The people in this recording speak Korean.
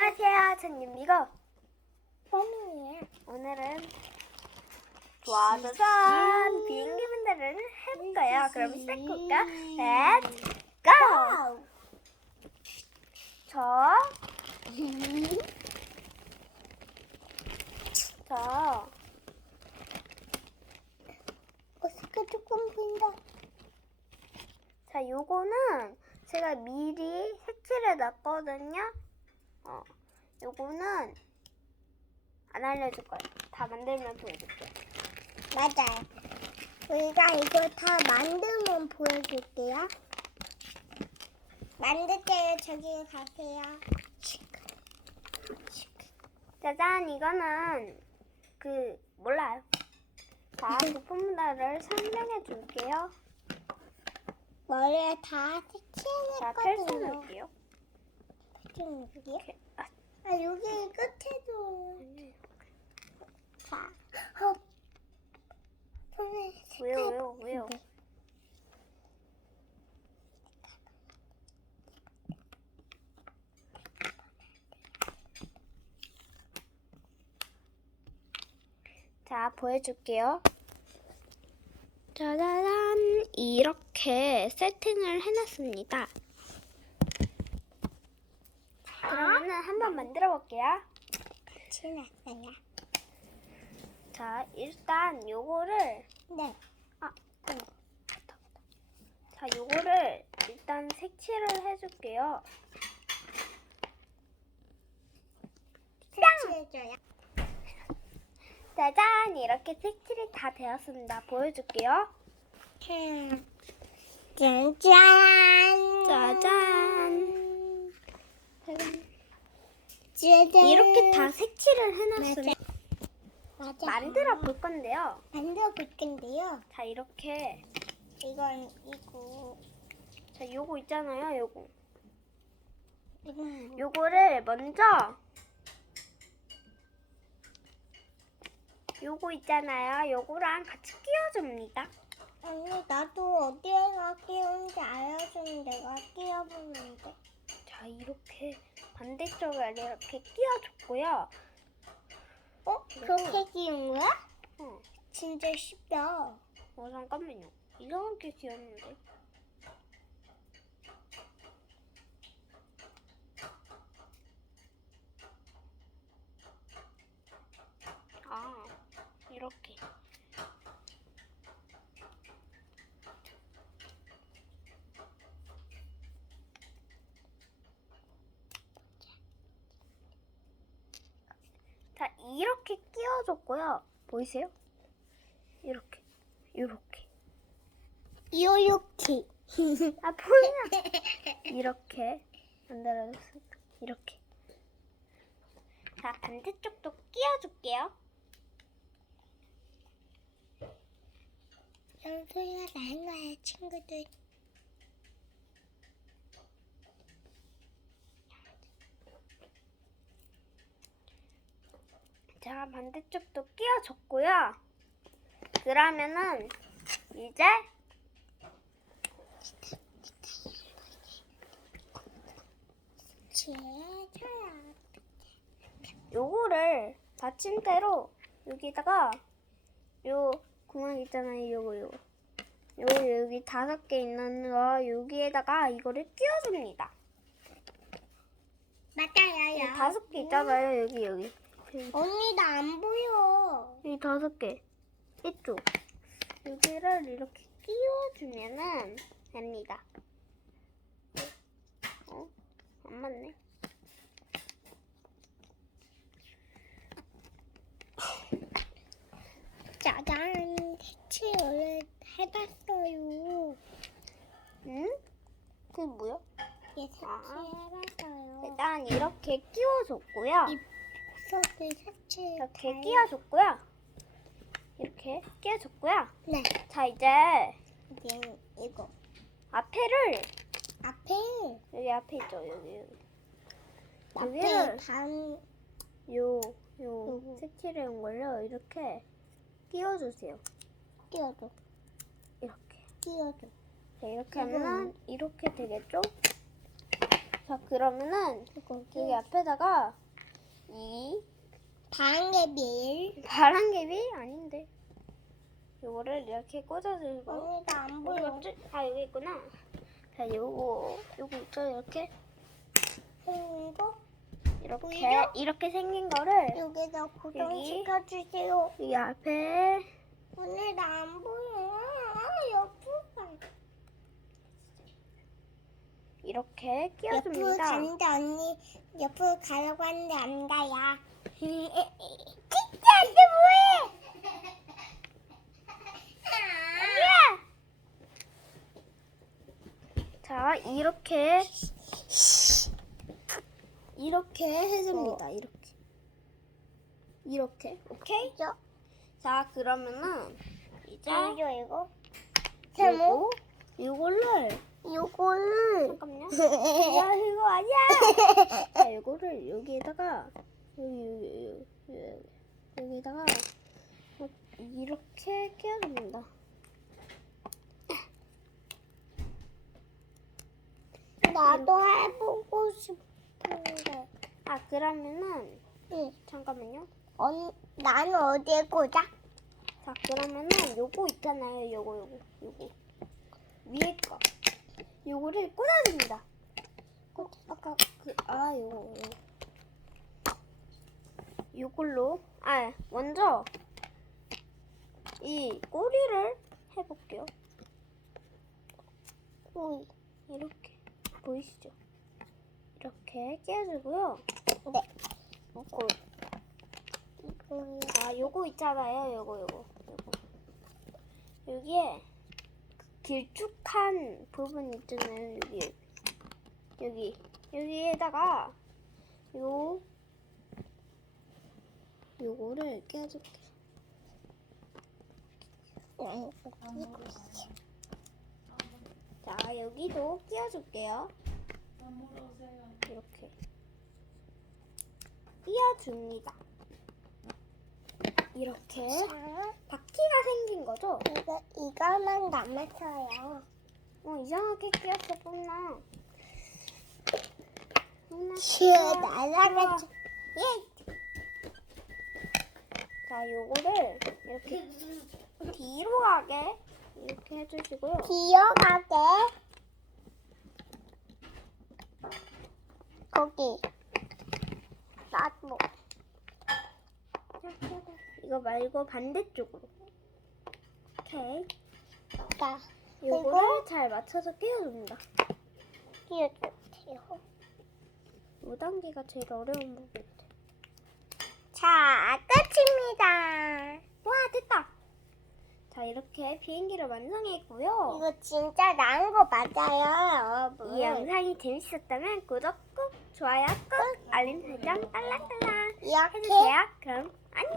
안녕하세요. 전 윤미고. 뻔이에요. 오늘은 좋아져선 비행기 만들기를 해볼 거예요. 그럼 시작할까? Let's go! 어색해 조금 보인다. 자, 요거는 제가 미리 색칠해 놨거든요. 요거는 안 알려줄 거예요. 다 만들면 보여줄게요. 맞아요. 우리가 이거 다 만들면 보여줄게요. 만들게요. 저기 가세요. 짜잔, 이거는 몰라요. 자, 부품 분할을 설명해 줄게요. 머리에 다 자, 색칠했거든요. 펼쳐놓을게요. 여기요? 아, 여기 끝에도. 자, 손에 색깔. 왜요? 자, 보여줄게요. 짜자잔, 이렇게 세팅을 해놨습니다. 그러면은 한번 만들어 볼게요. 지났어요. 자, 일단 요거를 네. 자, 요거를 일단 색칠을 해줄게요. 색칠해줘요. 짜잔, 이렇게 색칠이 다 되었습니다. 보여줄게요. 짠! 짜잔. 짜잔! 이렇게 다 색칠을 해놨습니다. 맞아. 만들어 볼 건데요. 만들어 볼 건데요. 자, 이렇게 이건 이거. 자, 요거 있잖아요. 이건 요거를 먼저 요거 있잖아요. 요거랑 같이 끼워줍니다. 아니 나도 어디에가 끼우는지 알려주면 내가 끼워보면 돼. 자, 이렇게 반대쪽을 이렇게 끼워줬고요. 그렇게 끼운 거야? 응. 진짜 쉽다. 잠깐만요. 이상하게 끼웠는데. 이렇게. 자, 이렇게 끼워줬고요. 보이세요? 이렇게. 요요키. 보이나? 이렇게 만들어줬습니다. 이렇게. 자, 반대쪽도 끼워줄게요. 이런 소리가 나는 거야, 친구들. 자, 반대쪽도 끼워줬고요. 그러면은 이제 제쳐요. 요거를 받침대로 여기다가 요 구멍 있잖아요. 요거 여기 5개 있는 거 여기에다가 이거를 끼워줍니다. 맞아요. 여기 5개 있잖아요. 여기 언니 나 안 보여. 여기 5개 이쪽 여기를 이렇게 끼워주면은 됩니다. 안 맞네. 짜잔, 색칠을 해봤어요. 응? 그게 뭐야? 예, 색칠해봤어요. 일단 이렇게 끼워줬고요. 속을 색칠. 이렇게 끼워줬고요. 이렇게 끼워줬고요. 네. 자, 이제 이거. 앞에를 앞에. 여기 앞에 있죠. 여기. 앞에 여기를 반. 요 색칠해 온 걸로 이렇게 끼워주세요. 끼워줘. 이렇게. 끼워줘. 자, 이렇게 하면 이렇게 되겠죠? 자, 그러면은 여기 앞에다가 이 바람개비 아닌데. 요거를 이렇게 꽂아주고. 언니 나 안 어디 보여. 갔지? 아, 여기 있구나. 자, 요거 있죠? 이렇게. 이거 이렇게 생긴 거를 여기다 여기. 고정시켜주세요. 이 앞에 언니 나 안 보여. 옆으로 이렇게 옆으로 끼워줍니다. 가는데 언니 옆으로 가려고 하는데 안 가야. 진짜 안돼 뭐해? 아니야. 자, 이렇게 해줍니다. 이렇게. 오케이? 자, 그러면은 이제 이거 세모 요거를 잠깐만요. 야, 이거 아니야. 자, 요거를 여기에다가 여기다가 이렇게 끼워줍니다. 나도 해보고 싶은데. 아, 그러면은 응. 잠깐만요. 나는 어디에 꽂아? 자, 그러면은 요거 있잖아요. 요거 위에 거. 요거를 꽂아줍니다. 아까 요걸로 먼저 이 꼬리를 해볼게요. 이렇게 보이시죠? 이렇게 끼워주고요. 네. 요거 있잖아요. 요거. 여기에 길쭉한 부분 있잖아요. 여기에다가 요거를 끼워줄게요. 자, 여기도 끼워줄게요. 이렇게 끼워줍니다. 이렇게 바퀴가 생긴 거죠? 이거만 남았어요. 이상하게 끼웠어, 뽐나. 날아가지. 자, 요거를 이렇게 뒤로 가게 이렇게 해주시고요. 기어가게. 거기. 나도. 이거 말고 반대쪽으로. 오케이. 나 요거를 잘 맞춰서 끼워줍니다. 끼워주세요. 5단계가 제일 어려운 부분인데. 자, 끝입니다. 와, 됐다. 자, 이렇게 비행기를 완성했고요. 이거 진짜 나은 거 맞아요, 여러분. 이 영상이 재밌었다면 구독 꾹, 좋아요 꾹, 알림 설정 딸랑딸랑 이렇게 해주세요. 그럼 안녕.